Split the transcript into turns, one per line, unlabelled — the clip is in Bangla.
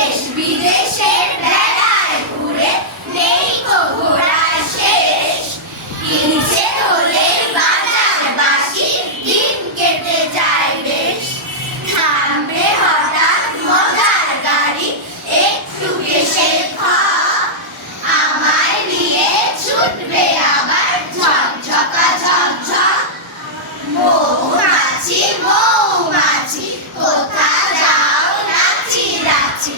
দেশ বিদেশের বেড়ায় ঘুরে, নেই তো ঘোরা শেষ। কিনছে হলে বাজার বাসি দিন কেটে যায় বেশ। থামবে হঠাৎ মজার গাড়ি, একটু বেশে আমায় নিয়ে ছুটবে আবার ঝকঝকা ঝকঝক মৌমাছি মৌমাছি, কোথা যাও নাচি নাচি।